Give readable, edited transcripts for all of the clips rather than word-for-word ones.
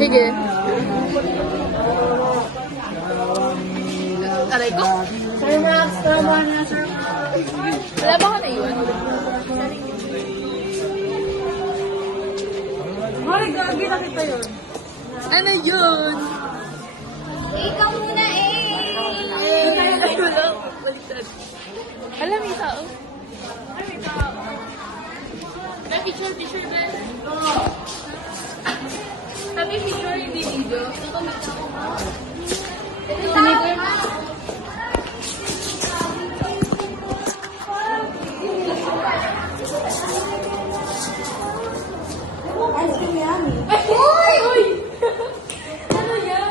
Sige. Aray ko. Sir Max, tama na, Sir Max. Wala ba ka naiwan? Hoy, gagi na kita yun. Ano yun? Ikaw muna Ay, wala. Baliktad. Alam, may tao. May picture, Ben. Sabi picture, hindi video. Ice cream yan. Uy! Uy! Ano yan?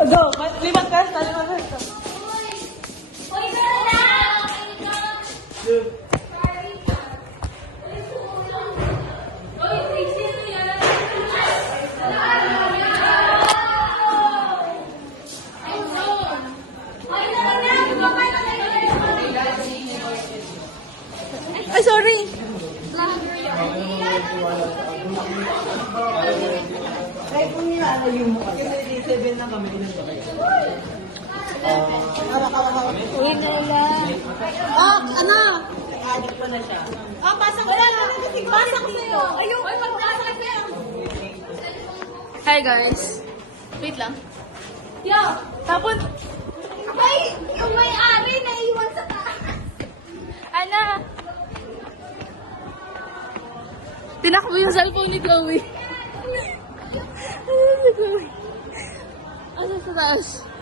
Go, lipat ka, lipat ka. Hoy, girl na! Ay, sorry. Try po nila, ano yung mukha. Kasi 7 na kami, ilan ba kayo? Uy, nala. Oh, ano? Adik pa na siya. Oh, pasok ko na. Pasok sa'yo. Ayun, magpasok sa'yo. Hi, guys. Wait lang. Yo! Tapon. Ay! Yung may-ari naiwan sa taas! Ana. Tinakbo yung cellphone ni Chloe. Ano sa taas?